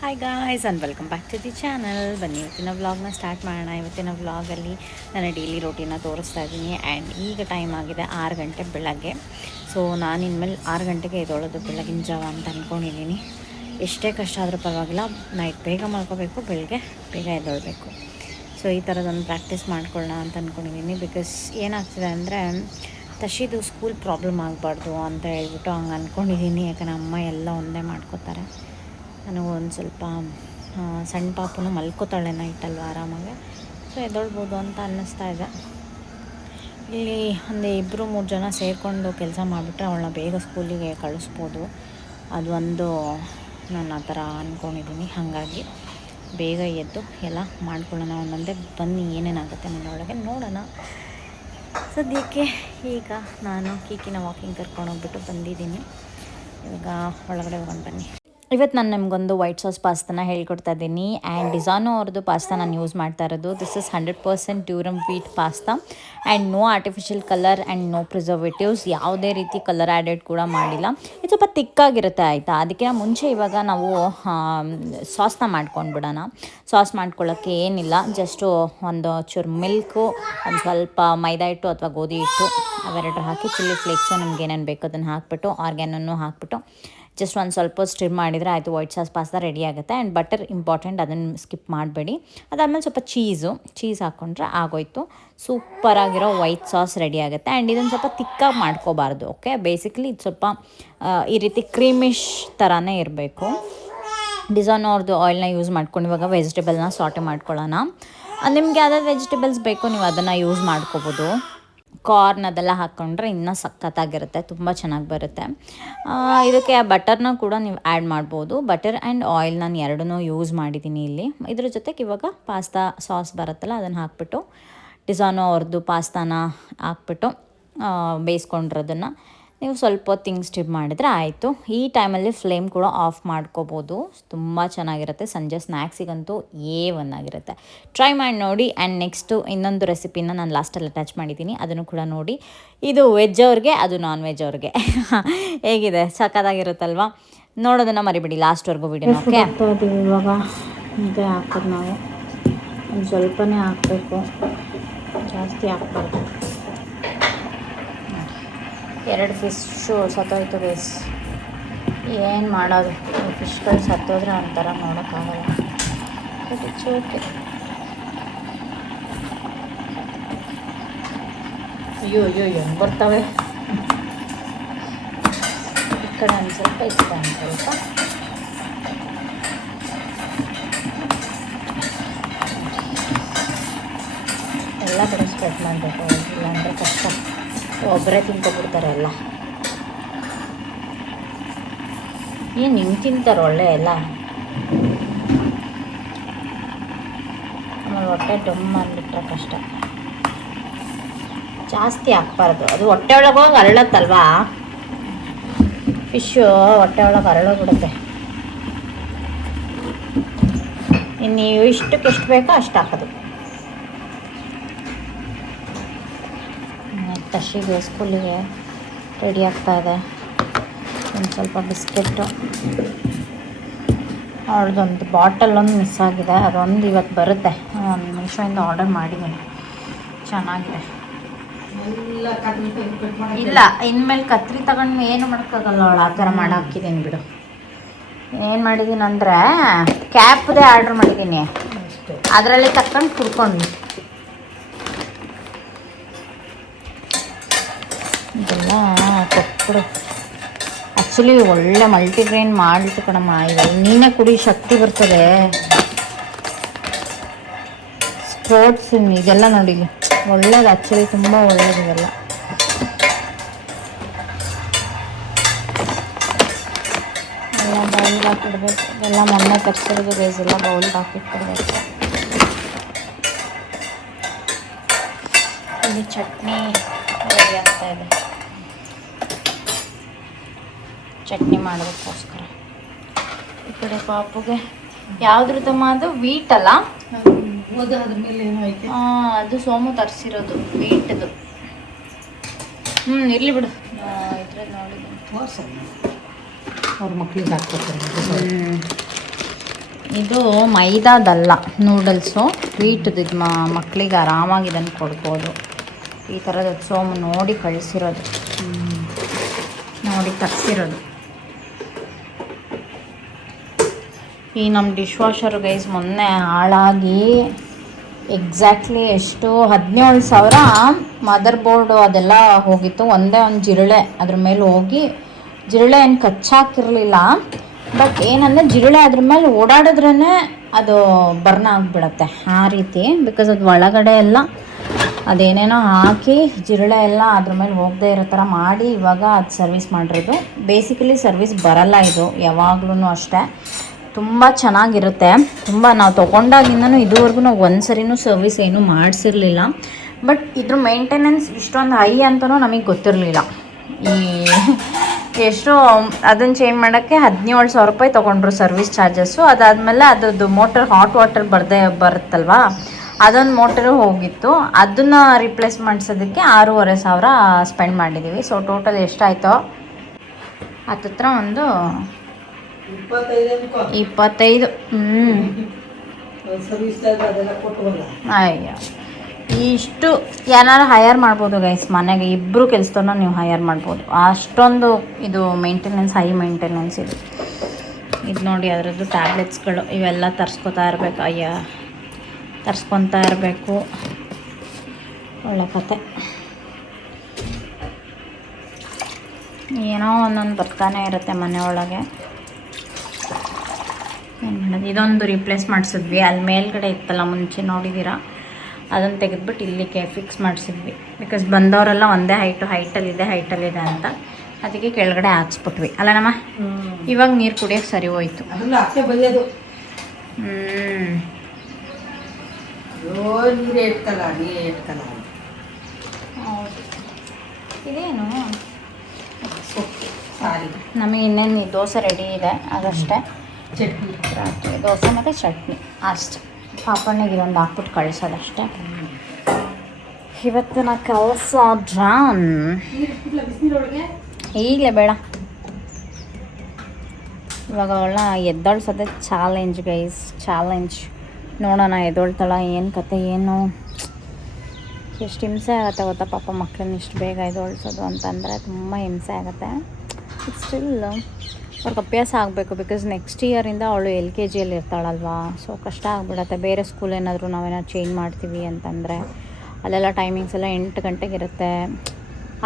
Hi guys and welcome back to the channel. ಬನ್ನಿ ಇವತ್ತಿನ ವ್ಲಾಗ್ನ ಸ್ಟಾರ್ಟ್ ಮಾಡೋಣ. ಇವತ್ತಿನ ವ್ಲಾಗಲ್ಲಿ ನನ್ನ ಡೈಲಿ ರೋಟೀನ ತೋರಿಸ್ತಾ ಇದ್ದೀನಿ. ಆ್ಯಂಡ್ ಈಗ ಟೈಮ್ ಆಗಿದೆ 6 ಗಂಟೆ ಬೆಳಗ್ಗೆ. ಸೊ ನಾನು ಇನ್ಮೇಲೆ 6 ಗಂಟೆಗೆ ಎದ್ದೊಳೋದು ಬೆಳಗಿನ ಜಾವ ಅಂತ ಅಂದ್ಕೊಂಡಿದ್ದೀನಿ. ಎಷ್ಟೇ ಕಷ್ಟ ಆದರೂ ಪರವಾಗಿಲ್ಲ, ನೈಟ್ ಬೇಗ ಮಲ್ಕೋಬೇಕು, ಬೆಳಗ್ಗೆ ಬೇಗ ಎದ್ದೊಳ್ಬೇಕು. ಸೊ ಈ ಥರದೊಂದು ಪ್ರಾಕ್ಟೀಸ್ ಮಾಡ್ಕೊಳ್ಳೋಣ ಅಂತ ಅಂದ್ಕೊಂಡಿದ್ದೀನಿ. ಬಿಕಾಸ್ ಏನಾಗ್ತಿದೆ ಅಂದರೆ ತಶಿದು ಸ್ಕೂಲ್ ಪ್ರಾಬ್ಲಮ್ ಆಗಬಾರ್ದು ಅಂತ ಹೇಳ್ಬಿಟ್ಟು ಹಂಗೆ ಅಂದ್ಕೊಂಡಿದ್ದೀನಿ. ಯಾಕಂದರೆ ಅಮ್ಮ ಎಲ್ಲ ಒಂದೇ ಮಾಡ್ಕೋತಾರೆ. ನನಗೂ ಒಂದು ಸ್ವಲ್ಪ ಸಣ್ಣ ಪಾಪನು ಮಲ್ಕೋತಾಳೆ ನೈಟಲ್ವ ಆರಾಮಾಗಿ. ಸೊ ಎದ್ದೊಳ್ಬೋದು ಅಂತ ಅನ್ನಿಸ್ತಾ ಇದೆ. ಇಲ್ಲಿ ಒಂದು 2-3 ಜನ ಸೇರಿಕೊಂಡು ಕೆಲಸ ಮಾಡಿಬಿಟ್ರೆ ಅವಳನ್ನ ಬೇಗ ಸ್ಕೂಲಿಗೆ ಕಳಿಸ್ಬೋದು. ಅದು ಒಂದು ನಾನು ಆ ಥರ ಅಂದ್ಕೊಂಡಿದ್ದೀನಿ. ಹಾಗಾಗಿ ಬೇಗ ಎದ್ದು ಎಲ್ಲ ಮಾಡ್ಕೊಳ್ಳೋಣ ಒಂದೊಂದೇ. ಬನ್ನಿ ಏನೇನಾಗುತ್ತೆ ನನ್ನೊಳಗೆ ನೋಡೋಣ. ಸದ್ಯಕ್ಕೆ ಈಗ ನಾನು ಕೀಕಿನ ವಾಕಿಂಗ್ ಕರ್ಕೊಂಡೋಗ್ಬಿಟ್ಟು ಬಂದಿದ್ದೀನಿ. ಇವಾಗ ಒಳಗಡೆ ಹೋಗೋಣ ಬನ್ನಿ. ಇವತ್ತು ನಾನು ನಿಮಗೊಂದು ವೈಟ್ ಸಾಸ್ ಪಾಸ್ತಾನ ಹೇಳ್ಕೊಡ್ತಾ ಇದ್ದೀನಿ. ಆ್ಯಂಡ್ ಡಿಸಾನೋ ಅವ್ರದ್ದು ಪಾಸ್ತಾ ನಾನು ಯೂಸ್ ಮಾಡ್ತಾ ಇರೋದು. This is 100% durum wheat pasta and no artificial colour and no preservatives. ಯಾವುದೇ ರೀತಿ ಕಲರ್ ಆ್ಯಡೆಡ್ ಕೂಡ ಮಾಡಿಲ್ಲ. ಇದು ಸ್ವಲ್ಪ ತಿಕ್ಕಾಗಿರುತ್ತೆ ಆಯಿತಾ. ಅದಕ್ಕೆ ಮುಂಚೆ ಇವಾಗ ನಾವು ಸಾಸ್ನ ಮಾಡ್ಕೊಂಡ್ಬಿಡೋಣ. ಸಾಸ್ ಮಾಡ್ಕೊಳ್ಳೋಕ್ಕೆ ಏನಿಲ್ಲ, ಜಸ್ಟು ಒಂದು ಚೂರು ಮಿಲ್ಕು, ಒಂದು ಸ್ವಲ್ಪ ಮೈದಾ ಹಿಟ್ಟು ಅಥವಾ ಗೋಧಿ ಹಿಟ್ಟು ಅವೆರಡು ಹಾಕಿ, ಚಿಲ್ಲಿ ಫ್ಲೇಕ್ಸು ನಿಮ್ಗೆ ಏನೇನು ಬೇಕು ಅದನ್ನು ಹಾಕ್ಬಿಟ್ಟು, ಆರ್ಗ್ಯಾನನ್ನು ಹಾಕ್ಬಿಟ್ಟು ಜಸ್ಟ್ ಒಂದು ಸ್ವಲ್ಪ ಸ್ಟಿರ್ ಮಾಡಿದರೆ ಆಯಿತು, ವೈಟ್ ಸಾಸ್ ಪಾಸ್ತಾ ರೆಡಿ ಆಗುತ್ತೆ. ಆ್ಯಂಡ್ ಬಟರ್ ಇಂಪಾರ್ಟೆಂಟ್, ಅದನ್ನು ಸ್ಕಿಪ್ ಮಾಡಬೇಡಿ. ಅದಾದಮೇಲೆ ಸ್ವಲ್ಪ ಚೀಸ್ ಹಾಕ್ಕೊಂಡ್ರೆ ಆಗೋಯ್ತು. ಸೂಪರಾಗಿರೋ ವೈಟ್ ಸಾಸ್ ರೆಡಿ ಆಗುತ್ತೆ. ಆ್ಯಂಡ್ ಇದನ್ನು ಸ್ವಲ್ಪ ತಿಕ್ಕಾಗಿ ಮಾಡ್ಕೋಬಾರ್ದು. ಓಕೆ, ಬೇಸಿಕಲಿ ಇದು ಸ್ವಲ್ಪ ಈ ರೀತಿ ಕ್ರೀಮಿಶ್ ಥರನೇ ಇರಬೇಕು. ಡಿಸಾನೋ ಅವ್ರದ್ದು ಆಯಿಲ್ನ ಯೂಸ್ ಮಾಡ್ಕೊಂಡು ಇವಾಗ ವೆಜಿಟೇಬಲ್ನ ಸಾಟೆ ಮಾಡ್ಕೊಳ್ಳೋಣ. ನಿಮ್ಗೆ ಯಾವ್ದಾದ್ರು ವೆಜಿಟೇಬಲ್ಸ್ ಬೇಕು ನೀವು ಅದನ್ನು ಯೂಸ್ ಮಾಡ್ಕೋಬೋದು. ಕಾರ್ನ್ ಅದೆಲ್ಲ ಹಾಕ್ಕೊಂಡ್ರೆ ಇನ್ನೂ ಸಖತ್ತಾಗಿರುತ್ತೆ, ತುಂಬ ಚೆನ್ನಾಗಿ ಬರುತ್ತೆ. ಇದಕ್ಕೆ ಬಟರ್ನ ಕೂಡ ನೀವು ಆ್ಯಡ್ ಮಾಡ್ಬೋದು. ಬಟರ್ ಆ್ಯಂಡ್ ಆಯಿಲ್ ನಾನು ಎರಡನ್ನೂ ಯೂಸ್ ಮಾಡಿದ್ದೀನಿ ಇಲ್ಲಿ. ಇದ್ರ ಜೊತೆಗೆ ಇವಾಗ ಪಾಸ್ತಾ ಸಾಸ್ ಬರುತ್ತಲ್ಲ ಅದನ್ನು ಹಾಕ್ಬಿಟ್ಟು ಡಿಸಾನೋ ಅವ್ರದ್ದು ಪಾಸ್ತಾನ ಹಾಕ್ಬಿಟ್ಟು ಬೇಯಿಸ್ಕೊಂಡಿರೋದನ್ನು ನೀವು ಸ್ವಲ್ಪ ಹೊತ್ತು ಸ್ಟಿರ್ ಮಾಡಿದರೆ ಆಯಿತು. ಈ ಟೈಮಲ್ಲಿ ಫ್ಲೇಮ್ ಕೂಡ ಆಫ್ ಮಾಡ್ಕೋಬೋದು. ತುಂಬ ಚೆನ್ನಾಗಿರುತ್ತೆ. ಸಂಜೆ ಸ್ನ್ಯಾಕ್ಸಿಗಂತೂ ಒನ್ ಆಗಿರುತ್ತೆ. ಟ್ರೈ ಮಾಡಿ ನೋಡಿ. ಆ್ಯಂಡ್ ನೆಕ್ಸ್ಟು ಇನ್ನೊಂದು ರೆಸಿಪಿನ ನಾನು ಲಾಸ್ಟಲ್ಲಿ ಅಟ್ಯಾಚ್ ಮಾಡಿದ್ದೀನಿ, ಅದನ್ನು ಕೂಡ ನೋಡಿ. ಇದು ವೆಜ್ ಅವ್ರಿಗೆ, ಅದು ನಾನ್ ವೆಜ್ ಅವ್ರಿಗೆ. ಹೇಗಿದೆ, ಸಖತ್ತಾಗಿರುತ್ತಲ್ವ? ನೋಡೋದನ್ನು ಮರಿಬೇಡಿ ಲಾಸ್ಟ್ವರೆಗೂ ವಿಡಿಯೋ. ಓಕೆ, ಹಾಕ್ತಾಯಿದ್ದೀವಿ ಇವಾಗ. ಮುದ್ದೆ ಹಾಕೋದು ನಾವು ಒಂದು ಸ್ವಲ್ಪನೇ ಹಾಕಬೇಕು, ಜಾಸ್ತಿ ಹಾಕ್ಬಾರ್ದು. 2 ಫಿಶ್ಶು ಸತ್ತೋಯ್ತು ಗೈಸ್. ಏನು ಮಾಡೋದು, ಫಿಶ್ಗಳು ಸತ್ತೋದ್ರೆ ಒಂಥರ ನೋಡೋಕ್ಕಾಗಲ್ಲ. But it's okay. ಅಯ್ಯೋ ಹೆಂಗೆ ಬರ್ತವೆ. ಈ ಕಡೆ ಒಂದು ಸ್ವಲ್ಪ, ಈ ಕಡೆ ಒಂದು ಸ್ವಲ್ಪ. ಎಲ್ಲ ಕಡೆ ಸ್ಪ್ರೆಡ್ ಮಾಡಬೇಕು. ಒಬ್ಬರೇ ತಿಂದ್ಕೊಬಿಡ್ತಾರೆ ಎಲ್ಲ. ಏನು ಹಿಂಗೆ ತಿಂತಾರೆ ಒಳ್ಳೆ ಎಲ್ಲ. ಹೊಟ್ಟೆ ತುಂಬ ಅಂದ್ಬಿಟ್ರೆ ಕಷ್ಟ. ಜಾಸ್ತಿ ಹಾಕ್ಬಾರ್ದು, ಅದು ಹೊಟ್ಟೆ ಒಳಗೆ ಹೋಗಿ ಅರಳತ್ತಲ್ವಾ. ಫಿಶ್ಶು ಹೊಟ್ಟೆ ಒಳಗೆ ಅರಳೋಗ್ಬಿಡುತ್ತೆ. ನೀವು ಇಷ್ಟಕ್ಕೆ ಎಷ್ಟು ಬೇಕೋ ಅಷ್ಟು ಹಾಕೋದು. ತಶಿಗೆ ಸ್ಕೂಲಿಗೆ ರೆಡಿ ಆಗ್ತಾಯಿದೆ. ಒಂದು ಸ್ವಲ್ಪ ಬಿಸ್ಕೆಟ್ಟು, ಅವ್ರದ್ದೊಂದು ಬಾಟಲೊಂದು ಮಿಸ್ ಆಗಿದೆ, ಅದೊಂದು ಇವತ್ತು ಬರುತ್ತೆ. ಒಂದು ಮೀಶೋಯಿಂದ ಆರ್ಡರ್ ಮಾಡಿದ್ದೀನಿ, ಚೆನ್ನಾಗಿದೆ. ಇಲ್ಲ, ಇನ್ಮೇಲೆ ಕತ್ರಿ ತಗೊಂಡು ಏನು ಮಾಡೋಕ್ಕಾಗಲ್ಲ. ಅವಳು ಆ ಥರ ಹಾಕಿದ್ದೀನಿ ಬಿಡು. ಏನು ಮಾಡಿದ್ದೀನಿ ಅಂದರೆ ಕ್ಯಾಪ್ದೇ ಆರ್ಡ್ರ್ ಮಾಡಿದ್ದೀನಿ, ಅದರಲ್ಲಿ ತಕ್ಕೊಂಡು ಕುಡ್ಕೊಂಡು. ಆ್ಯಕ್ಚುಲಿ ಒಳ್ಳೆ ಮಲ್ಟಿಗ್ರೇನ್ ಮಾಡಿಟ್ಟು ಕಣಮ್ಮ, ನೀನೇ ಕುಡಿ, ಶಕ್ತಿ ಬರ್ತದೆ. ಸ್ಪ್ರೋಟ್ಸ್ ಇದೆಲ್ಲ ನೋಡಿ, ಒಳ್ಳೇದು. ಆ್ಯಕ್ಚುಲಿ ತುಂಬ ಒಳ್ಳೇದು ಇವೆಲ್ಲ. ಎಲ್ಲ ಕೊಡಬೇಕು. ಎಲ್ಲ ಮನೆ ತರಿಸಿದ್ರು ಬೇಸಿಲ್ಲ, ಒಳ್ಳೆ ಹಾಕಿಟ್ಕೊಂಡು. ಚಟ್ನಿ ರೆಡಿ ಆಗ್ತಾಯಿದೆ. ಚಟ್ನಿ ಮಾಡೋದಕ್ಕೋಸ್ಕರ ಈ ಕಡೆ ಪಾಪುಗೆ ಯಾವುದ್ರದ್ದಮ್ಮ ಅದು ವೀಟ್ ಅಲ್ಲ, ಅದ್ರ ಮೇಲೆ ಏನೋ ಐತೆ. ಅದು ಸೋಮು ತರಿಸಿರೋದು ವೀಟದು. ಇರಲಿ ಬಿಡು. ಅವ್ರ ಮಕ್ಳಿಗೆ ಹಾಕ್ಕೊಡ್ತಾರೆ. ಇದು ಮೈದಾದಲ್ಲ, ನೂಡಲ್ಸು ವೀಟ್ದು. ಇದು ಮಕ್ಕಳಿಗೆ ಆರಾಮಾಗಿ ಇದನ್ನು ಕೊಡ್ಬೋದು. ಈ ಥರದ ಸೋಮು ನೋಡಿ ಕಳಿಸಿರೋದು, ನೋಡಿ ತರಿಸಿರೋದು. ಈ ನಮ್ಮ ಡಿಶ್ ವಾಷರ್ ಗೈಸ್ ಮೊನ್ನೆ ಹಾಳಾಗಿ ಎಕ್ಸಾಕ್ಟ್ಲಿ ಎಷ್ಟು 17,000 ಮದರ್ ಬೋರ್ಡು ಅದೆಲ್ಲ ಹೋಗಿತ್ತು. ಒಂದೇ ಒಂದು ಜಿರಳೆ ಅದ್ರ ಮೇಲೆ ಹೋಗಿ, ಜಿರಳೆ ಏನು ಕಚ್ಚಾಕಿರಲಿಲ್ಲ, ಬಟ್ ಏನಂದರೆ ಜಿರಳೆ ಅದ್ರ ಮೇಲೆ ಓಡಾಡಿದ್ರೇ ಅದು ಬರ್ನ್ ಆಗಿಬಿಡತ್ತೆ ಆ ರೀತಿ. ಬಿಕಾಸ್ ಅದು ಒಳಗಡೆ ಎಲ್ಲ ಅದೇನೇನೋ ಹಾಕಿ ಜಿರಳೆ ಎಲ್ಲ ಅದ್ರ ಮೇಲೆ ಹೋಗದೆ ಇರೋ ಥರ ಮಾಡಿ ಇವಾಗ ಅದು ಸರ್ವಿಸ್ ಮಾಡಿರೋದು. ಬೇಸಿಕಲಿ ಸರ್ವಿಸ್ ಬರಲ್ಲ ಇದು ಯಾವಾಗ್ಲೂ ಅಷ್ಟೇ. ತುಂಬ ಚೆನ್ನಾಗಿರುತ್ತೆ. ತುಂಬ ನಾವು ತೊಗೊಂಡಾಗಿಂದನೂ ಇದುವರೆಗೂ ನಾವು ಒಂದು ಸರಿನೂ ಸರ್ವಿಸ್ ಏನೂ ಮಾಡಿಸಿರಲಿಲ್ಲ. ಬಟ್ ಇದ್ರ ಮೇಂಟೆನೆನ್ಸ್ ಇಷ್ಟೊಂದು ಹೈ ಅಂತಲೂ ನಮಗೆ ಗೊತ್ತಿರಲಿಲ್ಲ. ಈ ಎಷ್ಟು ಅದನ್ನು ಚೇಂಜ್ ಮಾಡೋಕ್ಕೆ 17,000 ರೂಪಾಯಿ ತೊಗೊಂಡ್ರು ಸರ್ವಿಸ್ ಚಾರ್ಜಸ್ಸು. ಅದಾದಮೇಲೆ ಅದರದ್ದು ಮೋಟರ್ ಹಾಟ್ ವಾಟರ್ ಬರುತ್ತಲ್ವ, ಅದೊಂದು ಮೋಟರು ಹೋಗಿತ್ತು. ಅದನ್ನು ರಿಪ್ಲೇಸ್ ಮಾಡಿಸೋದಕ್ಕೆ 6,500 ಸ್ಪೆಂಡ್ ಮಾಡಿದ್ದೀವಿ. ಸೊ ಟೋಟಲ್ ಎಷ್ಟಾಯಿತೋ ಹತ್ತತ್ರ ಒಂದು 25. ಅಯ್ಯ, ಇಷ್ಟು ಏನಾರು ಹೈಯರ್ ಮಾಡ್ಬೋದು ಗೈಸ್. ಮನೆಗೆ ಇಬ್ಬರು ಕೆಲಸದವ್ರನ್ನ ನೀವು ಹೈಯರ್ ಮಾಡ್ಬೋದು. ಅಷ್ಟೊಂದು ಇದು ಮೇಂಟೆನೆನ್ಸ್, ಹೈ ಮೇಂಟೆನೆನ್ಸ್ ಇದು. ಇದು ನೋಡಿ ಅದರದ್ದು ಟ್ಯಾಬ್ಲೆಟ್ಸ್ಗಳು ಇವೆಲ್ಲ ತರಿಸ್ಕೊತಾ ಇರಬೇಕು. ಅಯ್ಯ, ತರಿಸ್ಕೊತಾ ಇರಬೇಕು. ಒಳ್ಳೆ ಕತೆ. ಏನೋ ಒಂದೊಂದು ಬರ್ತಾನೆ ಇರುತ್ತೆ ಮನೆ ಒಳಗೆ. ಇದೊಂದು ರಿಪ್ಲೇಸ್ ಮಾಡಿಸಿದ್ವಿ. ಅಲ್ಲಿ ಮೇಲ್ಗಡೆ ಇತ್ತಲ್ಲ ಮುಂಚೆ ನೋಡಿದ್ದೀರಾ, ಅದನ್ನು ತೆಗೆದ್ಬಿಟ್ಟು ಇಲ್ಲಿಗೆ ಫಿಕ್ಸ್ ಮಾಡಿಸಿದ್ವಿ. ಬಿಕಾಸ್ ಬಂದವರೆಲ್ಲ ಒಂದೇ ಹೈಟಲ್ಲಿದೆ ಅಂತ, ಅದಕ್ಕೆ ಕೆಳಗಡೆ ಹಾಕ್ಸ್ಬಿಟ್ವಿ ಅಲ್ಲ ನಮ್ಮ. ಇವಾಗ ನೀರು ಕುಡಿಯೋಕ್ಕೆ ಸರಿ ಹೋಯ್ತು. ನೀರು ಇಟ್ಕಲ್ಲ. ಹೌದು. ಇದೇನು ಸಾರಿ, ನಮಗೆ ಇನ್ನೇನು ದೋಸೆ ರೆಡಿ ಇದೆ, ಅದಷ್ಟೇ. ಚಟ್ನಿ, ದೋಸೆ ಮತ್ತು ಚಟ್ನಿ ಅಷ್ಟೇ. ಪಾಪಣಿಗೆ ಒಂದು ಹಾಕ್ಬಿಟ್ಟು ಕಳಿಸೋದಷ್ಟೇ. ಇವತ್ತಿನ ಕೆಲಸ ಡನ್. ಈಗಲೇ ಬೇಡ, ಇವಾಗ ಅವಳ ಎದ್ದೊಳ್ಸೋದೆ ಚಾಲೆಂಜ್ ಗೈಸ್, ಚಾಲೆಂಜ್. ನೋಡೋಣ ಎದ್ದೊಳ್ತಾಳ, ಏನು ಕತೆ, ಏನು ಎಷ್ಟು ಹಿಂಸೆ ಆಗುತ್ತೆ ಗೊತ್ತಾ ಪಾಪ ಮಕ್ಕಳನ್ನ ಇಷ್ಟು ಬೇಗ ಎದ್ದೊಳ್ಸೋದು ಅಂತಂದರೆ ತುಂಬ ಹಿಂಸೆ ಆಗುತ್ತೆ. ಸ್ಟಿಲ್ ಅವ್ರಿಗೆ ಅಭ್ಯಾಸ ಆಗಬೇಕು. ಬಿಕಾಸ್ ನೆಕ್ಸ್ಟ್ ಇಯರಿಂದ ಅವಳು LKG ಇರ್ತಾಳಲ್ವಾ, ಸೊ ಕಷ್ಟ ಆಗಿಬಿಡತ್ತೆ. ಬೇರೆ ಸ್ಕೂಲ್ ಏನಾದರೂ ನಾವೇನಾದ್ರು ಚೇಂಜ್ ಮಾಡ್ತೀವಿ ಅಂತಂದರೆ ಅಲ್ಲೆಲ್ಲ ಟೈಮಿಂಗ್ಸ್ ಎಲ್ಲ 8 ಗಂಟೆಗೆ ಇರುತ್ತೆ.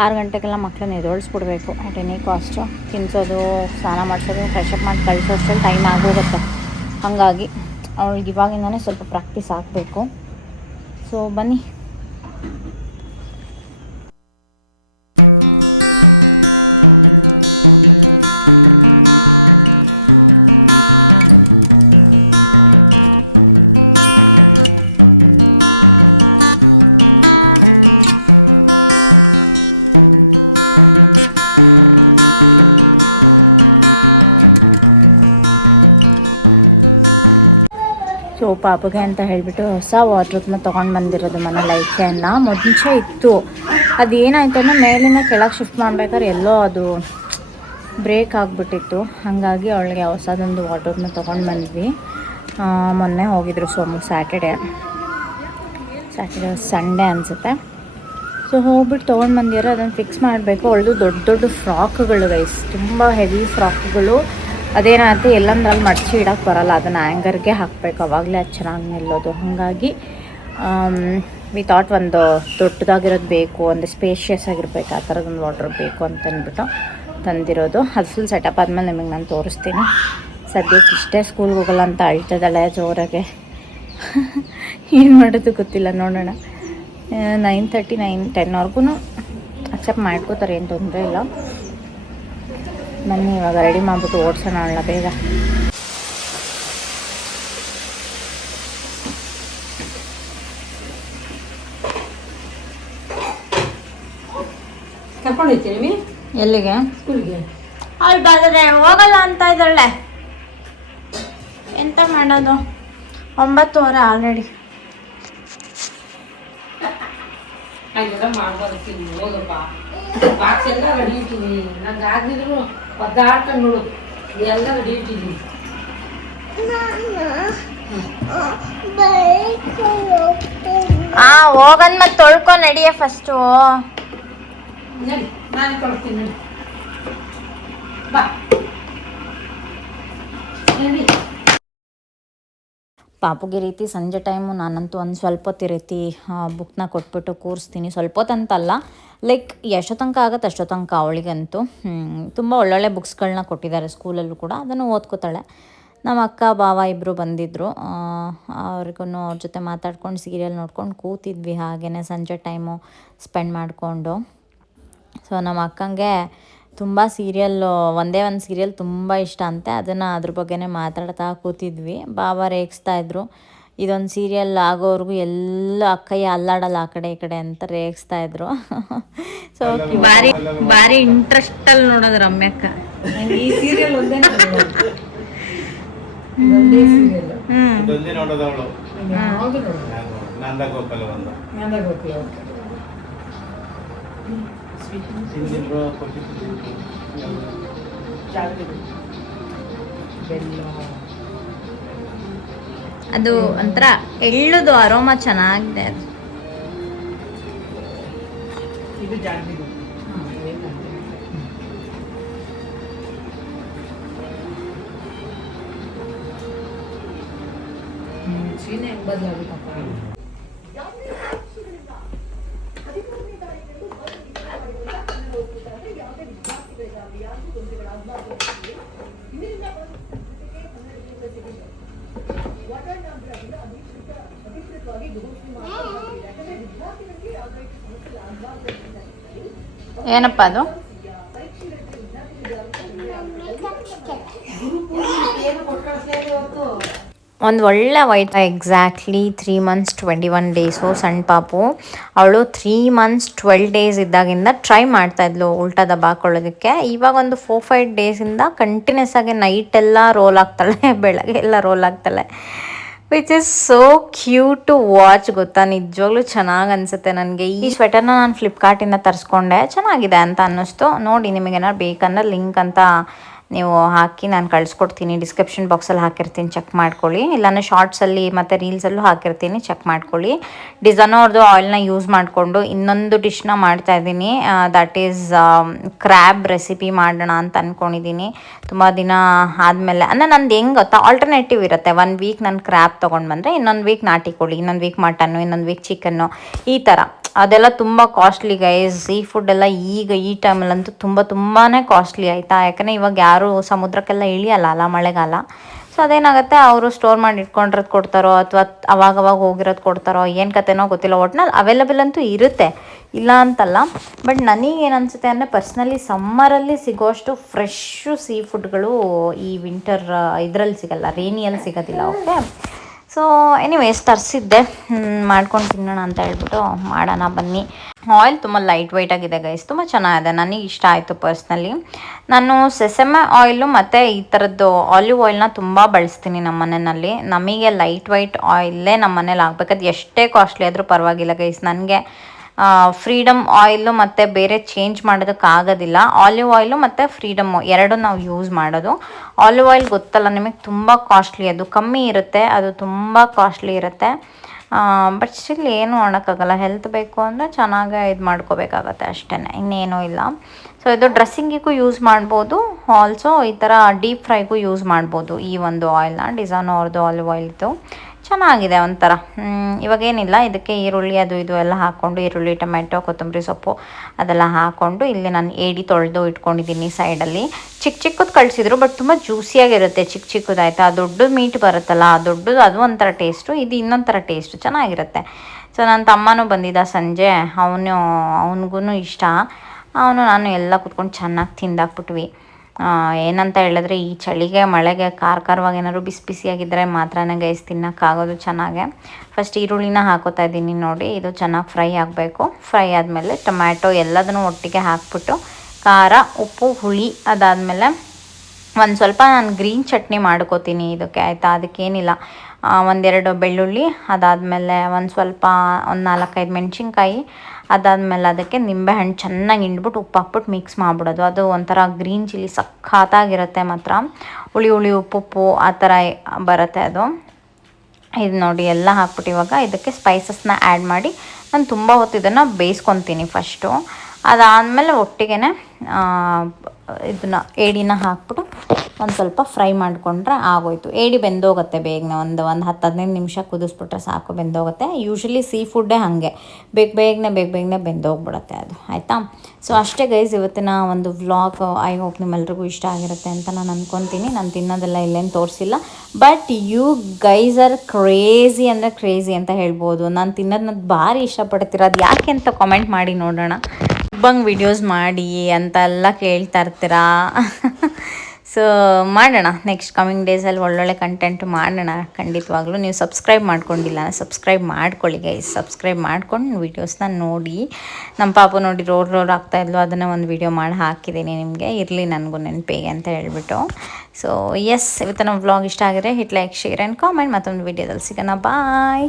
6 ಗಂಟೆಗೆಲ್ಲ ಮಕ್ಕಳನ್ನ ಎದ್ದೊಳಿಸ್ಬಿಡ್ಬೇಕು ಅಟ್ ಎನಿ ಕಾಸ್ಟು. ತಿನ್ನಿಸೋದು, ಸ್ನಾನ ಮಾಡಿಸೋದು, ಫ್ರೆಶಪ್ ಮಾಡಿ ಕಳಿಸೋ ಅಷ್ಟರಲ್ಲಿ ಟೈಮ್ ಆಗೋಗುತ್ತೆ. ಹಾಗಾಗಿ ಅವಳಿಗೆ ಇವಾಗಿಂದನೇ ಸ್ವಲ್ಪ ಪ್ರಾಕ್ಟೀಸ್ ಆಗಬೇಕು. ಸೊ ಬನ್ನಿ. ಪಾಪಗೆ ಅಂತ ಹೇಳಿಬಿಟ್ಟು ಹೊಸ ವಾಟ್ರೂಮ್ನ ತೊಗೊಂಡು ಬಂದಿರೋದು ಮನೆ ಲೈಕೆಯನ್ನು. ಮುಂಚೆ ಇತ್ತು, ಅದು ಏನಾಯ್ತು ಅಂದರೆ ಮೇಲಿನ ಕೆಳಗೆ ಶಿಫ್ಟ್ ಮಾಡ್ಬೇಕಾದ್ರೆ ಎಲ್ಲೋ ಅದು ಬ್ರೇಕ್ ಆಗಿಬಿಟ್ಟಿತ್ತು. ಹಾಗಾಗಿ ಅವಳಿಗೆ ಹೊಸದೊಂದು ವಾಟ್ರೂಮ್ನ ತೊಗೊಂಡು ಬಂದ್ವಿ. ಮೊನ್ನೆ ಹೋಗಿದ್ರು ಸ್ಯಾಟರ್ಡೆ ಸಂಡೇ ಅನಿಸುತ್ತೆ. ಸೊ ಹೋಗ್ಬಿಟ್ಟು ತೊಗೊಂಡು ಬಂದಿರೋ ಅದನ್ನು ಫಿಕ್ಸ್ ಮಾಡಬೇಕು. ಅವಳದು ದೊಡ್ಡ ದೊಡ್ಡ ಫ್ರಾಕ್ಗಳು ಗೈಸ್, ತುಂಬ ಹೆವಿ ಫ್ರಾಕ್ಗಳು. ಅದೇನಾಯ್ತು ಎಲ್ಲಂದ್ರಲ್ಲಿ ಮಡಚಿ ಇಡೋಕ್ಕೆ ಬರೋಲ್ಲ, ಅದನ್ನು ಆ್ಯಂಗರ್ಗೆ ಹಾಕಬೇಕು, ಅವಾಗಲೇ ಅದು ಚೆನ್ನಾಗಿ ನಿಲ್ಲೋದು. ಹಾಗಾಗಿ ವಿ ಥಾಟ್ ಒಂದು ದೊಡ್ಡದಾಗಿರೋದು ಬೇಕು, ಒಂದು ಸ್ಪೇಷಿಯಸ್ ಆಗಿರ್ಬೇಕು, ಆ ಥರದೊಂದು ವಾರ್ಡ್ರೋಬ್ ಬೇಕು ಅಂತಂದ್ಬಿಟ್ಟು ತಂದಿರೋದು. ಅದು ಫುಲ್ ಸೆಟಪ್ ಆದಮೇಲೆ ನಿಮಗೆ ನಾನು ತೋರಿಸ್ತೀನಿ. ಸದ್ಯಕ್ಕೆ ಇಷ್ಟೇ ಸ್ಕೂಲ್ಗೆ ಹೋಗಲ್ಲ ಅಂತ ಅಳ್ತದಳೆ ಜೋರಾಗೆ. ಏನು ಮಾಡೋದು ಗೊತ್ತಿಲ್ಲ, ನೋಡೋಣ. 9:30 10ವರೆಗೂ ಅಕ್ಸೆಪ್ಟ್ ಮಾಡ್ಕೋತಾರೆ, ಏನು ತೊಂದರೆ ಇಲ್ಲ. ಬನ್ನಿ ಇವಾಗ ರೆಡಿ ಮಾಡಿಬಿಟ್ಟು ಓಡಿಸೋಣ ಅಲ್ಲ ಬೇಗ. ಎಲ್ಲಿಗೆ? ಸ್ಕೂಲ್ಗೆ. ಅವ್ಳು ಬಾದ್ರೆ ಹೋಗಲ್ಲ ಅಂತ ಇದ್ದಾಳೆ. ಎಂತ ಮಾಡೋದು, 9:00 ಆಲ್ರೆಡಿ. ಹಾಗೆಲ್ಲ ಮಾಡ್ಕೊಳ್ತೀನಿ, ಹೋಗಪ್ಪ. ಬಾಕ್ಸ್ ಎಲ್ಲ ರೆಡಿ ಇಟ್ಟಿದ್ದೀನಿ. ನಂಗೆ ಆಗಿದ್ರು ಒದ್ದಾಡ್ಕೊಂಡು ನೋಡು, ಎಲ್ಲ ರೆಡಿ ಇಟ್ಟಿದ್ದೀನಿ. ಹೋಗನ್ ಮತ್ತೆ ತೊಳ್ಕೊ ನಡಿಯ ಫಸ್ಟು. ನಡಿ ನಾನು ಕೊಡ್ತೀನಿ ನಡಿ ಬಾ ನಡಿ. ಪಾಪುಗೆ ರೀತಿ ಸಂಜೆ ಟೈಮು ನಾನಂತೂ ಒಂದು ಸ್ವಲ್ಪ ಹೊತ್ತು ಈ ರೀತಿ ಬುಕ್ನ ಕೊಟ್ಬಿಟ್ಟು ಕೂರಿಸ್ತೀನಿ. ಸ್ವಲ್ಪ ಹೊತ್ತಂತಲ್ಲ, ಲೈಕ್ ಎಷ್ಟೋ ತನಕ ಆಗುತ್ತೆ ಅಷ್ಟೋ ತನಕ. ಅವಳಿಗಂತೂ ತುಂಬ ಒಳ್ಳೊಳ್ಳೆ ಬುಕ್ಸ್ಗಳನ್ನ ಕೊಟ್ಟಿದ್ದಾರೆ ಸ್ಕೂಲಲ್ಲೂ ಕೂಡ, ಅದನ್ನು ಓದ್ಕೋತಾಳೆ. ನಮ್ಮ ಅಕ್ಕ ಭಾವ ಇಬ್ಬರು ಬಂದಿದ್ದರು, ಅವ್ರಿಗೂ ಅವ್ರ ಜೊತೆ ಮಾತಾಡ್ಕೊಂಡು ಸೀರಿಯಲ್ ನೋಡ್ಕೊಂಡು ಕೂತಿದ್ವಿ. ಹಾಗೆಯೇ ಸಂಜೆ ಟೈಮು ಸ್ಪೆಂಡ್ ಮಾಡಿಕೊಂಡು. ಸೊ ನಮ್ಮ ಅಕ್ಕಂಗೆ ತುಂಬ ಸೀರಿಯಲ್ಲು, ಒಂದೇ ಒಂದು ಸೀರಿಯಲ್ ತುಂಬ ಇಷ್ಟ ಅಂತೆ. ಅದನ್ನು ಅದ್ರ ಬಗ್ಗೆನೇ ಮಾತಾಡ್ತಾ ಕೂತಿದ್ವಿ. ಬಾಬಾ ರೇಗಿಸ್ತಾಯಿದ್ರು, ಇದೊಂದು ಸೀರಿಯಲ್ ಆಗೋವರೆಗೂ ಎಲ್ಲ ಅಕ್ಕಯ್ಯ ಅಲ್ಲಾಡಲ್ಲ ಆ ಕಡೆ ಈ ಕಡೆ ಅಂತ ರೇಗಿಸ್ತಾಯಿದ್ರು. ಸೊ ಭಾರಿ ಇಂಟ್ರೆಸ್ಟಲ್ಲಿ ನೋಡೋದು ರಮ್ಯಕ್ಕ. ಈ ಸೀರಿಯಲ್ ಒಂದೇ ಅದು ಒಂಥರ ಎಳ್ಳುದು ಅರೋಮಾ ಚೆನ್ನಾಗಿದೆ. ಅದು ಸೀನೆ ಹೆಂಗ್ ಬದಲಾಗುತ್ತಪ್ಪ. ಏನಪ್ಪ ಅದು? ಒಂದು ಒಳ್ಳೆ ವೈಟ್. ಎಕ್ಸಾಕ್ಟ್ಲಿ 3 months 21 days ಸಣ್ಣ ಪಾಪು. ಅವಳು 3 months 12 days ಇದ್ದಾಗಿಂದ ಟ್ರೈ ಮಾಡ್ತಾಯಿದ್ಲು ಉಲ್ಟಾ ದಬ್ಬಾಕೊಳ್ಳೋದಕ್ಕೆ. ಇವಾಗ ಒಂದು 4-5 ಡೇಸಿಂದ ಕಂಟಿನ್ಯೂಸ್ ಆಗಿ ನೈಟೆಲ್ಲ ರೋಲ್ ಆಗ್ತಾಳೆ, ಬೆಳಗ್ಗೆ ಎಲ್ಲ ರೋಲ್ ಆಗ್ತಾಳೆ. Which is so cute to watch, ಗೊತ್ತಾ? ನಿಜವಾಗ್ಲೂ ಚೆನ್ನಾಗಿ ಅನಿಸುತ್ತೆ ನನಗೆ. ಈ ಸ್ವೆಟರ್ನ ನಾನು ಫ್ಲಿಪ್ಕಾರ್ಟಿಂದ ತರಿಸ್ಕೊಂಡೆ, ಚೆನ್ನಾಗಿದೆ ಅಂತ ಅನ್ನಿಸ್ತು. ನೋಡಿ, ನಿಮಗೇನಾದ್ರು ಬೇಕಂದ್ರೆ ಲಿಂಕ್ ಅಂತ ನೀವು ಹಾಕಿ ನಾನು ಕಳಿಸ್ಕೊಡ್ತೀನಿ. ಡಿಸ್ಕ್ರಿಪ್ಷನ್ ಬಾಕ್ಸಲ್ಲಿ ಹಾಕಿರ್ತೀನಿ, ಚೆಕ್ ಮಾಡ್ಕೊಳ್ಳಿ. ಇಲ್ಲಾಂದರೆ ಶಾರ್ಟ್ಸಲ್ಲಿ ಮತ್ತು ರೀಲ್ಸಲ್ಲೂ ಹಾಕಿರ್ತೀನಿ, ಚೆಕ್ ಮಾಡ್ಕೊಳ್ಳಿ. ಡಿಸೈನೋ ಅವ್ರದ್ದು ಆಯಿಲ್ನ ಯೂಸ್ ಮಾಡಿಕೊಂಡು ಇನ್ನೊಂದು ಡಿಶ್ನ ಮಾಡ್ತಾಯಿದ್ದೀನಿ. ದಟ್ ಈಸ್ ಕ್ರ್ಯಾಬ್ ರೆಸಿಪಿ ಮಾಡೋಣ ಅಂತ ಅಂದ್ಕೊಂಡಿದ್ದೀನಿ. ತುಂಬ ದಿನ ಆದಮೇಲೆ ಅಂದರೆ ನಂದು ಹೆಂಗೆ ಗೊತ್ತಾ, ಆಲ್ಟರ್ನೇಟಿವ್ ಇರುತ್ತೆ. 1 ವೀಕ್ ನಾನು ಕ್ರ್ಯಾಬ್ ತೊಗೊಂಡು ಬಂದರೆ ಇನ್ನೊಂದು ವೀಕ್ ನಾಟಿ ಕೋಳಿ, ಇನ್ನೊಂದು ವೀಕ್ ಮಟನ್ನು, ಇನ್ನೊಂದು ವೀಕ್ ಚಿಕನ್ನು, ಈ ಥರ. ಅದೆಲ್ಲ ತುಂಬ ಕಾಸ್ಟ್ಲಿ ಗೈಸ್. ಸೀ ಫುಡ್ಡೆಲ್ಲ ಈಗ ಈ ಟೈಮಲ್ಲಂತೂ ತುಂಬಾ ಕಾಸ್ಟ್ಲಿ ಆಯಿತಾ. ಯಾಕಂದರೆ ಇವಾಗ ಯಾರು ಸಮುದ್ರಕ್ಕೆಲ್ಲ ಇಳಿಯಲ್ಲ ಅಲ್ಲ, ಮಳೆಗಾಲ. ಸೊ ಅದೇನಾಗುತ್ತೆ, ಅವರು ಸ್ಟೋರ್ ಮಾಡಿ ಇಟ್ಕೊಂಡಿರೋದು ಕೊಡ್ತಾರೋ ಅಥವಾ ಅವಾಗವಾಗ ಹೋಗಿರೋದು ಕೊಡ್ತಾರೋ, ಏನು ಕತೆನೋ ಗೊತ್ತಿಲ್ಲ. ಒಟ್ನಲ್ಲಿ ಅವೈಲಬಲ್ ಅಂತೂ ಇರುತ್ತೆ, ಇಲ್ಲ ಅಂತಲ್ಲ. ಬಟ್ ನನಗೇನು ಅನಿಸುತ್ತೆ ಅಂದರೆ, ಪರ್ಸ್ನಲಿ ಸಮ್ಮರಲ್ಲಿ ಸಿಗೋಷ್ಟು ಫ್ರೆಶ್ಶು ಸೀ ಫುಡ್ಗಳು ಈ ವಿಂಟರ್ ಇದರಲ್ಲಿ ಸಿಗಲ್ಲ, ರೇನಿಯಲ್ಲಿ ಸಿಗೋದಿಲ್ಲ. ಓಕೆ, ಸೊ ಎನಿವೇಸ್ ತರಿಸಿದ್ದೆ, ಮಾಡ್ಕೊಂಡು ತಿನ್ನೋಣ ಅಂತ ಹೇಳ್ಬಿಟ್ಟು ಮಾಡೋಣ ಬನ್ನಿ. ಆಯಿಲ್ ತುಂಬ ಲೈಟ್ ವೆಯ್ಟ್ ಆಗಿದೆ ಗೈಸ್, ತುಂಬ ಚೆನ್ನಾಗಿದೆ, ನನಗೆ ಇಷ್ಟ ಆಯಿತು ಪರ್ಸ್ನಲಿ. ನಾನು ಸೆಸಮೆ ಆಯಿಲು ಮತ್ತು ಈ ಥರದ್ದು ಆಲಿವ್ ಆಯಿಲ್ನ ತುಂಬ ಬಳಸ್ತೀನಿ ನಮ್ಮ ಮನೆಯಲ್ಲಿ. ನಮಗೆ ಲೈಟ್ ವೆಯ್ಟ್ ಆಯಿಲ್ಲೇ ನಮ್ಮ ಮನೇಲಿ ಆಗಬೇಕದು, ಎಷ್ಟೇ ಕಾಸ್ಟ್ಲಿ ಆದರೂ ಪರವಾಗಿಲ್ಲ ಗೈಸ್. ನನಗೆ ಫ್ರೀಡಮ್ ಆಯಿಲು ಮತ್ತು ಬೇರೆ ಚೇಂಜ್ ಮಾಡೋದಕ್ಕಾಗೋದಿಲ್ಲ. ಆಲಿವ್ ಆಯಿಲು ಮತ್ತು ಫ್ರೀಡಮ್ ಎರಡು ನಾವು ಯೂಸ್ ಮಾಡೋದು. ಆಲಿವ್ ಆಯಿಲ್ ಗೊತ್ತಲ್ಲ ನಿಮಗೆ, ತುಂಬ ಕಾಸ್ಟ್ಲಿ, ಅದು ಕಮ್ಮಿ ಇರುತ್ತೆ, ಅದು ತುಂಬ ಕಾಸ್ಟ್ಲಿ ಇರುತ್ತೆ. ಬಟ್ ಸ್ಟಿಲ್ ಏನು ಮಾಡೋಕ್ಕಾಗಲ್ಲ, ಹೆಲ್ತ್ ಬೇಕು ಅಂದರೆ ಚೆನ್ನಾಗೇ ಇದು ಮಾಡ್ಕೋಬೇಕಾಗತ್ತೆ ಅಷ್ಟೇ, ಇನ್ನೇನೂ ಇಲ್ಲ. ಸೊ ಇದು ಡ್ರೆಸ್ಸಿಂಗಿಗೂ ಯೂಸ್ ಮಾಡ್ಬೋದು, ಆಲ್ಸೋ ಈ ಥರ ಡೀಪ್ ಫ್ರೈಗೂ ಯೂಸ್ ಮಾಡ್ಬೋದು ಈ ಒಂದು ಆಯಿಲ್ನ. ಡಿಸೈನೋ ಅವ್ರದ್ದು ಆಲಿವ್ ಆಯಿಲ್ದು ಚೆನ್ನಾಗಿದೆ ಒಂಥರ. ಇವಾಗೇನಿಲ್ಲ, ಇದಕ್ಕೆ ಈರುಳ್ಳಿ ಅದು ಇದು ಎಲ್ಲ ಹಾಕ್ಕೊಂಡು, ಈರುಳ್ಳಿ, ಟೊಮೆಟೊ, ಕೊತ್ತಂಬರಿ ಸೊಪ್ಪು ಅದೆಲ್ಲ ಹಾಕ್ಕೊಂಡು, ಇಲ್ಲಿ ನಾನು ಏಡಿ ತೊಳೆದು ಇಟ್ಕೊಂಡಿದ್ದೀನಿ ಸೈಡಲ್ಲಿ. ಚಿಕ್ಕದು ಕಳಿಸಿದ್ರು, ಬಟ್ ತುಂಬ ಜ್ಯೂಸಿಯಾಗಿರುತ್ತೆ ಚಿಕ್ಕದಾಯ್ತಾ. ದೊಡ್ಡದು ಮೀಟ್ ಬರುತ್ತಲ್ಲ, ದೊಡ್ಡದು ಅದು ಒಂಥರ ಟೇಸ್ಟು, ಇದು ಇನ್ನೊಂಥರ ಟೇಸ್ಟು, ಚೆನ್ನಾಗಿರುತ್ತೆ. ಸೊ ನನ್ನ ತಮ್ಮನೂ ಬಂದಿದ್ದ ಸಂಜೆ, ಅವನಿಗೂ ಇಷ್ಟ. ನಾನು ಎಲ್ಲ ಕುತ್ಕೊಂಡು ಚೆನ್ನಾಗಿ ತಿಂದಾಕ್ಬಿಟ್ವಿ. ಏನಂತ ಹೇಳಿದ್ರೆ, ಈ ಚಳಿಗೆ ಮಳೆಗೆ ಖಾರವಾಗಿ ಏನಾದ್ರು ಬಿಸಿ ಬಿಸಿಯಾಗಿದ್ದರೆ ಮಾತ್ರನೇ ಗೈಸ್ ತಿನ್ನೋಕ್ಕಾಗೋದು ಚೆನ್ನಾಗೆ. ಫಸ್ಟ್ ಈರುಳ್ಳಿನ ಹಾಕೋತಾ ಇದ್ದೀನಿ ನೋಡಿ, ಇದು ಚೆನ್ನಾಗಿ ಫ್ರೈ ಆಗಬೇಕು. ಫ್ರೈ ಆದಮೇಲೆ ಟೊಮ್ಯಾಟೊ ಎಲ್ಲದನ್ನು ಒಟ್ಟಿಗೆ ಹಾಕ್ಬಿಟ್ಟು, ಖಾರ, ಉಪ್ಪು, ಹುಳಿ, ಅದಾದಮೇಲೆ ಒಂದು ಸ್ವಲ್ಪ ನಾನು ಗ್ರೀನ್ ಚಟ್ನಿ ಮಾಡ್ಕೋತೀನಿ ಇದಕ್ಕೆ, ಆಯಿತಾ. ಅದಕ್ಕೇನಿಲ್ಲ, 1-2 ಬೆಳ್ಳುಳ್ಳಿ, ಅದಾದಮೇಲೆ ಒಂದು 4-5 ಮೆಣಸಿನ್ಕಾಯಿ, ಅದಾದಮೇಲೆ ಅದಕ್ಕೆ ನಿಂಬೆಹಣ್ಣು ಚೆನ್ನಾಗಿ ಹಿಂಡ್ಬಿಟ್ಟು ಉಪ್ಪು ಹಾಕ್ಬಿಟ್ಟು ಮಿಕ್ಸ್ ಮಾಡಿಬಿಡೋದು. ಅದು ಒಂಥರ ಗ್ರೀನ್ ಚಿಲ್ಲಿ ಸಖತ್ತಾಗಿರುತ್ತೆ ಮಾತ್ರ. ಹುಳಿ ಉಪ್ಪು ಆ ಥರ ಬರುತ್ತೆ ಅದು. ಇದು ನೋಡಿ ಎಲ್ಲ ಹಾಕ್ಬಿಟ್ಟು ಇವಾಗ ಇದಕ್ಕೆ ಸ್ಪೈಸಸ್ನ ಆ್ಯಡ್ ಮಾಡಿ ನಾನು ತುಂಬ ಹೊತ್ತು ಇದನ್ನು ಬೇಯಿಸ್ಕೊತೀನಿ ಫಸ್ಟು. ಅದಾದಮೇಲೆ ಒಟ್ಟಿಗೆ ಇದನ್ನು ಏಡಿನ ಹಾಕ್ಬಿಟ್ಟು ಒಂದು ಸ್ವಲ್ಪ ಫ್ರೈ ಮಾಡಿಕೊಂಡ್ರೆ ಆಗೋಯ್ತು. ಏಡಿ ಬೆಂದೋಗುತ್ತೆ ಬೇಗನೆ, ಒಂದು 10-15 ನಿಮಿಷ ಕುದಿಸ್ಬಿಟ್ರೆ ಸಾಕು, ಬೆಂದೋಗುತ್ತೆ. ಯೂಶ್ವಲಿ ಸೀ ಫುಡ್ಡೇ ಹಾಗೆ ಬೇಗನೆ ಬೆಂದೋಗ್ಬಿಡುತ್ತೆ ಅದು, ಆಯಿತಾ. ಸೊ ಅಷ್ಟೇ ಗೈಸ್ ಇವತ್ತಿನ ಒಂದು ವ್ಲಾಗ್. ಐ ಹೋಪ್ ನಿಮ್ಮೆಲ್ರಿಗೂ ಇಷ್ಟ ಆಗಿರುತ್ತೆ ಅಂತ ನಾನು ಅಂದ್ಕೊತೀನಿ. ನಾನು ತಿನ್ನೋದೆಲ್ಲ ಇಲ್ಲೇನು ತೋರಿಸಿಲ್ಲ, but you guys are crazy ಅಂದರೆ ಕ್ರೇಜಿ ಅಂತ ಹೇಳ್ಬೋದು. ನಾನು ತಿನ್ನೋದನ್ನ ಭಾರಿ ಇಷ್ಟಪಡ್ತೀರ, ಅದು ಯಾಕೆ ಅಂತ ಕಾಮೆಂಟ್ ಮಾಡಿ ನೋಡೋಣ. ಬಂಗ್ ವಿಡಿಯೋಸ್ ಮಾಡಿ ಅಂತೆಲ್ಲ ಕೇಳ್ತಾ ಇರ್ತೀರಾ. ಸೊ ಮಾಡೋಣ, ನೆಕ್ಸ್ಟ್ ಕಮಿಂಗ್ ಡೇಸಲ್ಲಿ ಒಳ್ಳೊಳ್ಳೆ ಕಂಟೆಂಟ್ ಮಾಡೋಣ ಖಂಡಿತವಾಗ್ಲೂ. ನೀವು ಸಬ್ಸ್ಕ್ರೈಬ್ ಮಾಡ್ಕೊಂಡಿಲ್ಲ, ಸಬ್ಸ್ಕ್ರೈಬ್ ಮಾಡ್ಕೊಳ್ಳಿ ಗೈಸ್. ಸಬ್ಸ್ಕ್ರೈಬ್ ಮಾಡ್ಕೊಂಡು ವೀಡಿಯೋಸ್ನ ನೋಡಿ. ನಮ್ಮ ಪಾಪು ನೋಡಿ ರೋಡ್ ಆಗ್ತಾಯಿದ್ಲು, ಅದನ್ನು ಒಂದು ವೀಡಿಯೋ ಮಾಡಿ ಹಾಕಿದ್ದೀನಿ ನಿಮಗೆ, ಇರಲಿ ನನಗೂ ನೆನಪಿಗೆ ಅಂತ ಹೇಳ್ಬಿಟ್ಟು. ಸೊ ಎಸ್, ಇವತ್ತು ನಮ್ಮ ವ್ಲಾಗ್ ಇಷ್ಟ ಆಗಿದ್ರೆ hit like, share and comment. ಮತ್ತೊಂದು ವೀಡಿಯೋದಲ್ಲಿ ಸಿಗೋಣ, ಬಾಯ್.